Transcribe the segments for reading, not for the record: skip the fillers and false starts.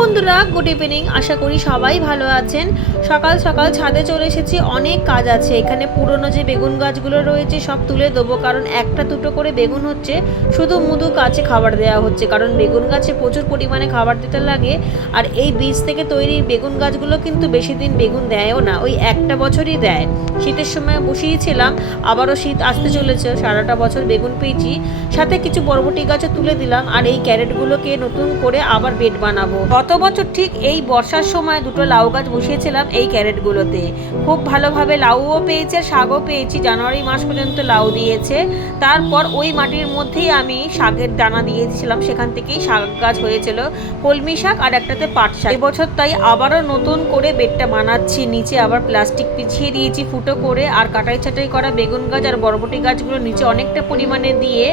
বন্ধুরা, good evening. আশা করি সবাই ভালো আছেন। সকাল সকাল ছাদে চলে এসেছি। অনেক কাজ আছে এখানে। পুরনো যে বেগুন গাছগুলো রয়েছে সব তুলে দেবো, কারণ একটা দুটো করে বেগুন হচ্ছে, শুধু মুধু গাছে খাবার দেওয়া হচ্ছে, কারণ বেগুন গাছে প্রচুর পরিমাণে খাবার দিতে লাগে। আর এই বীজ থেকে তৈরি বেগুন গাছগুলো কিন্তু বেশি দিন বেগুন দেয়ও না, ওই একটা বছরই দেয়। শীতের সময় বসিয়েছিলাম, আবারও শীত আসতে চলেছে, সারাটা বছর বেগুন পেয়েছি। সাথে কিছু বরবটি গাছও তুলে দিলাম। আর এই ক্যারেটগুলোকে নতুন করে আবার বেড বানাবো। গত বছর ঠিক এই বর্ষার সময় দুটো লাউ গাছ বসিয়েছিলাম এই ক্যারেটগুলোতে। খুব ভালোভাবে লাউও পেয়েছে, শাকও পেয়েছি। জানুয়ারি মাস পর্যন্ত লাউ দিয়েছে। তারপর ওই মাটির মধ্যেই আমি শাকের দানা দিয়েছিলাম, সেখান থেকেই শাক গাছ হয়েছিল, কলমি শাক আর একটাতে পাট শাক। এবছর তাই আবারও নতুন করে বেডটা বানাচ্ছি। নিচে আবার প্লাস্টিক বিছিয়ে দিয়েছি ফুটো করে, আর কাটাই ছাটাই করা বেগুন গাছ আর বরবটি গাছগুলো নিচে অনেকটা পরিমাণে দিয়ে,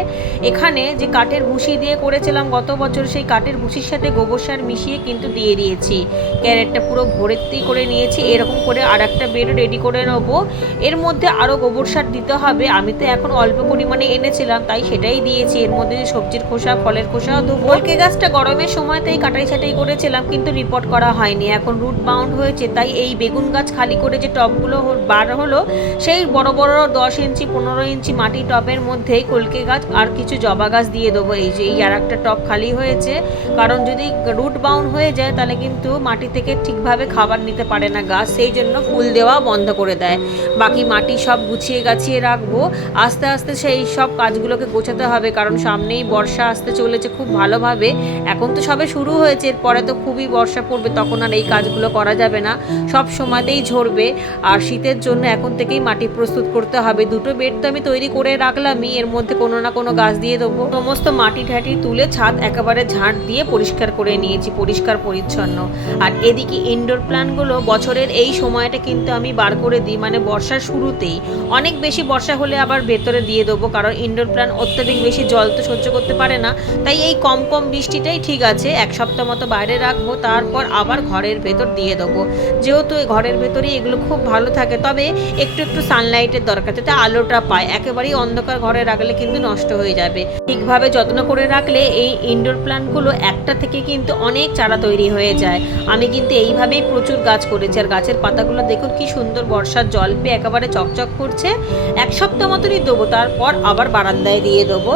এখানে যে কাঠের ভুসি দিয়ে করেছিলাম গত বছর, সেই কাঠের ভুসির সাথে গোবর সার মিশিয়ে কিন্তু দিয়ে দিয়েছি। ক্যারেটটা পুরো ভর্তি করে নিয়েছি। এরকম করে আর একটা বেড রেডি করে নেবো। এর মধ্যে আরও গোবর সার দিতে হবে। আমি তো এখন অল্প পরিমাণে এনেছিলাম, তাই সেটাই দিয়েছি। এর মধ্যে সবজির খোসা, ফলের খোসাও দেবো। কলকে গাছটা গরমের সময়তেই কাটাই ছাটাই করেছিলাম, কিন্তু রিপোর্ট করা হয়নি। এখন রুট বাউন্ড হয়েছে, তাই এই বেগুন গাছ খালি করে যে টবগুলো বার হলো, সেই বড় বড় 10 ইঞ্চি 15 ইঞ্চি মাটি টবের মধ্যেই কলকে গাছ আর কিছু জবা গাছ দিয়ে দেবো। এই যে এই আর একটা টব খালি হয়েছে, কারণ যদি রুট বাউন্ড হয়ে যায় তাহলে কিন্তু মাটি থেকে ঠিকভাবে খাবার নিতে পারে না গাছ, সেই জন্য ফুল দেওয়া বন্ধ করে দেয়। বাকি মাটি সব গুছিয়ে গাছিয়ে রাখবো। আস্তে আস্তে সেই সব কাজগুলোকে গোছাতে হবে, কারণ সামনেই বর্ষা আসতে চলেছে খুব ভালোভাবে। এখন তো সবে শুরু হয়েছে, এরপরে তো খুবই বর্ষা পড়বে, তখন আর এই কাজগুলো করা যাবে না, সব সময়তেই ঝরবে। আর শীতের জন্য এখন থেকেই মাটি প্রস্তুত করতে হবে। দুটো বেড তো আমি তৈরি করে রাখলামই, এর মধ্যে কোনো না কোনো গাছ দিয়ে দেবো। সমস্ত মাটি ঠাটি তুলে ছাদ একেবারে ঝাঁট দিয়ে পরিষ্কার করে নিয়েছি, পরিষ্কার পরিচ্ছন্ন। আর এদিকে ইনডোর প্ল্যান্টগুলো বছরের এই সময়টা কিন্তু আমি বার করে দিই, মানে বর্ষার শুরুতেই। অনেক বেশি বর্ষা হলে আবার ভেতরে দিয়ে দেবো, কারণ ইনডোর প্ল্যান্ট অত্যধিক বেশি জল তো সহ্য করতে পারে না। তাই এই কম কম বৃষ্টিটাই ঠিক আছে, এক সপ্তাহ মতো বাইরে রাখবো, তারপর আবার ঘরের ভেতর দিয়ে দেবো। যেহেতু ঘরের ভেতরেই এগুলো খুব ভালো থাকে, তবে একটু একটু সানলাইটের দরকার, যাতে আলোটা পায়। একেবারেই অন্ধকার ঘরে রাখলে কিন্তু নষ্ট হয়ে যাবে। ঠিকভাবে যত্ন করে রাখলে এই ইনডোর প্ল্যান্টগুলো একটা থেকে কিন্তু অনেক চারা তৈরি হয়ে যায়। আমি কিন্তু এইভাবেই প্রচুর গাছ করেছি। আর গাছের পাতাগুলো দেখুন কি সুন্দর বর্ষার জল পেয়ে একেবারে চকচক করছে। এক সপ্তাহ মতনই দেবো, তারপর আবার বারান্দায় দিয়ে দেবো।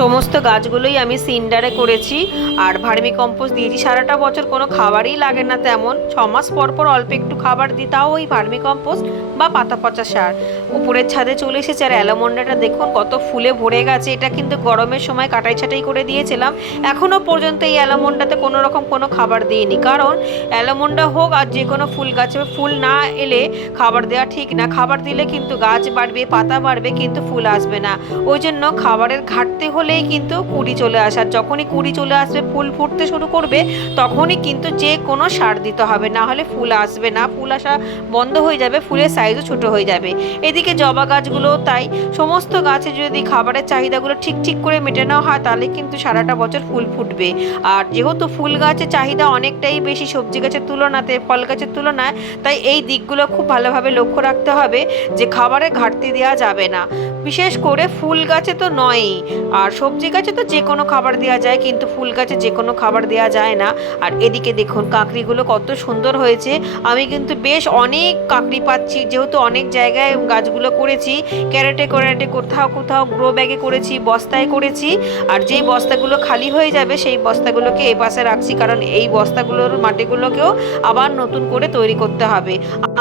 সমস্ত গাছগুলোই আমি সিন্ডারে করেছি, আর ভার্মি কম্পোস্ট দিয়েছি। সারাটা বছর কোনো খাবারই লাগে না তেমন, 6 মাস পর পর অল্প একটু খাবার দিই, তাও ওই ভার্মি কম্পোস্ট বা পাতা পচা সার। উপরের ছাদে চলে এসেছে। আর অ্যালোমন্ডাটা দেখুন কত ফুলে ভরে গেছে। এটা কিন্তু গরমের সময় কাটাই ছাটাই করে দিয়েছিলাম। এখনও পর্যন্ত এই অ্যালোমন্ডাতে কোনো রকম কোনো খাবার দিইনি, কারণ অ্যালোমন্ডা হোক আর যে কোনো ফুল গাছে ফুল না এলে খাবার দেওয়া ঠিক না। খাবার দিলে কিন্তু গাছ বাড়বে, পাতা বাড়বে, কিন্তু ফুল আসবে না। ওই জন্য খাবারের ঘাটতি হলেই কিন্তু কুড়ি চলে আসার, যখনই কুড়ি চলে আসবে, ফুল ফুটতে শুরু করবে, তখনই কিন্তু যে কোনো সার দিতে হবে, না হলে ফুল আসবে না, ফুল আসা বন্ধ হয়ে যাবে, ফুলের সাইজও ছোট হয়ে যাবে। এদিকে জবা গাছগুলোও তাই। সমস্ত গাছে যদি খাবারের চাহিদাগুলো ঠিক ঠিক করে মেটানো হয়, তাহলে কিন্তু সারাটা বছর ফুল ফুটবে। আর যেহেতু ফুল গাছের চাহিদা অনেকটাই বেশি সবজি গাছের তুলনাতে, ফল গাছের তুলনায়, তাই এই দিকগুলো খুব ভালোভাবে লক্ষ্য রাখতে হবে যে খাবারের ঘাটতি দেওয়া যাবে না। বিশেষ করে ফুল গাছে তো নয়ই, আর সবজি গাছে তো যে কোনো খাবার দেওয়া যায়, কিন্তু ফুল গাছে যে কোনো খাবার দেওয়া যায় না। আর এদিকে দেখুন কাঁকড়িগুলো কত সুন্দর হয়েছে। আমি কিন্তু বেশ অনেক কাঁকড়ি পাচ্ছি, যেহেতু অনেক জায়গায় গাছগুলো করেছি। ক্যারেটে ক্যারেটে, কোথাও কোথাও গ্রো ব্যাগে করেছি, বস্তায় করেছি। আর যেই বস্তাগুলো খালি হয়ে যাবে, সেই বস্তাগুলোকে এ পাশে রাখছি, কারণ এই বস্তাগুলোর মাটিগুলোকেও আবার নতুন করে তৈরি করতে হবে।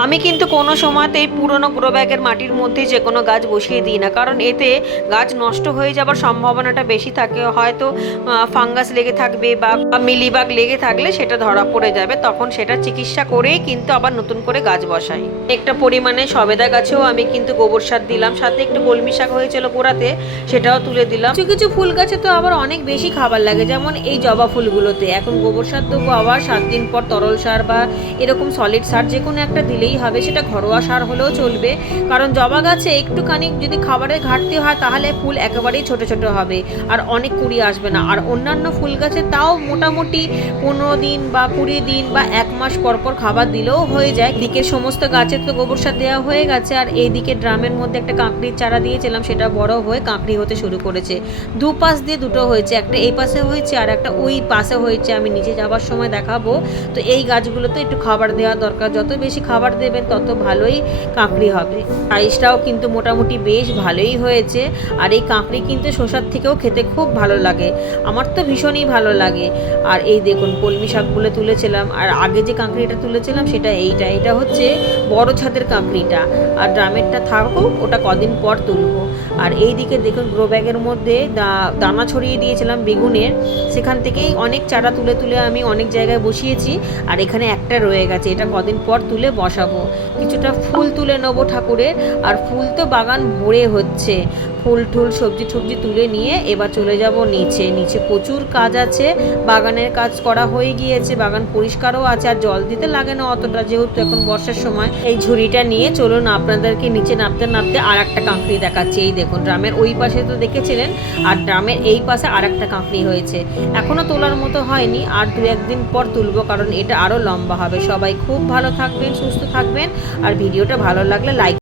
আমি কিন্তু কোনো সময়তেই পুরনো গ্রো ব্যাগের মাটির মধ্যে যে কোনো গাছ বসিয়ে দিই না, কারণ এতে গাছ নষ্ট হয়ে যাবার সম্ভাবনাটা বেশি থাকে। হয়তো ফাঙ্গাস লেগে থাকবে বা মিলিবাগ লেগে থাকলে সেটা ধরা পড়ে যাবে, তখন সেটা চিকিৎসা করেই কিন্তু আবার নতুন করে গাছ বসাই। একটা পরিমাণে সবেদা গাছেও আমি কিন্তু গোবর সার দিলাম, সাথে একটু কলমি শাক হয়েছিল গোড়াতে, সেটাও তুলে দিলাম। কিছু কিছু ফুল গাছে তো আবার অনেক বেশি খাবার লাগে, যেমন এই জবা ফুলগুলোতে এখন গোবর সার দেবো, আবার 7 দিন পর তরল সার বা এরকম সলিড সার যে কোনো একটা দিলেই হবে। সেটা ঘরোয়া সার হলেও চলবে, কারণ জবা গাছে একটুখানি যদি খাবার খাবারের ঘাটতি হয় তাহলে ফুল একেবারেই ছোট ছোট হবে আর অনেক কুড়ি আসবে না। আর অন্যান্য ফুল গাছে তাও মোটামুটি 15 দিন বা 20 দিন বা 1 মাস পর পর খাবার দিলেও হয়ে যায়। দিকে সমস্ত গাছের তো গোবর সার দেওয়া হয়ে গেছে। আর এইদিকে ড্রামের মধ্যে একটা কাঁকড়ির চারা দিয়েছিলাম, সেটা বড় হয়ে কাঁকড়ি হতে শুরু করেছে। দুপাশ দিয়ে দুটো হয়েছে, একটা এই পাশে হয়েছে আর একটা ওই পাশে হয়েছে, আমি নিচে যাবার সময় দেখাবো। তো এই গাছগুলোতে একটু খাবার দেওয়া দরকার, যত বেশি খাবার দেবেন তত ভালোই কাঁকড়ি হবে। সাইজটাও কিন্তু মোটামুটি বেশ ভালোই হয়েছে। আর এই কাঁকড়ি কিন্তু শসার থেকেও খেতে খুব ভালো লাগে, আমার তো ভীষণই ভালো লাগে। আর এই দেখুন কলমি শাকগুলো তুলেছিলাম, আর আগে যে কাঁকড়িটা তুলেছিলাম সেটা এটা হচ্ছে বড় ছাদের কাঁকড়িটা। আর ড্রামেরটা থাকুক, ওটা কদিন পর তুলবো। আর এই দিকে দেখুন গ্রো ব্যাগের মধ্যে দানা ছড়িয়ে দিয়েছিলাম বেগুনের, সেখান থেকেই অনেক চারা তুলে তুলে আমি অনেক জায়গায় বসিয়েছি। আর এখানে একটা রয়ে গেছে, এটা কদিন পর তুলে বসাবো। কিছুটা ফুল তুলে নেবো ঠাকুরের, আর ফুল তো বাগান ভরে হচ্ছে। ফুল টুল সবজি টবজি তুলে নিয়ে এবার চলে যাব নিচে। নিচে প্রচুর কাজ আছে, বাগানের কাজ করা হয়ে গিয়েছে, বাগান পরিষ্কারও আছে। আর জল দিতে লাগে না অতটা, যেহেতু এখন বর্ষার সময়। এই ঝুড়িটা নিয়ে চলুন আপনাদেরকে নিচে নামতে নামতে আর একটা কাঁকড়ি দেখাচ্ছি। এই দেখুন ড্রামের ওই পাশে তো দেখেছিলেন, আর ড্রামের এই পাশে আর একটা কাঁকড়ি হয়েছে। এখনো তোলার মতো হয়নি, আর 2-1 দিন পর তুলবো, কারণ এটা আরও লম্বা হবে। সবাই খুব ভালো থাকবেন, সুস্থ থাকবেন, আর ভিডিওটা ভালো লাগলে লাইক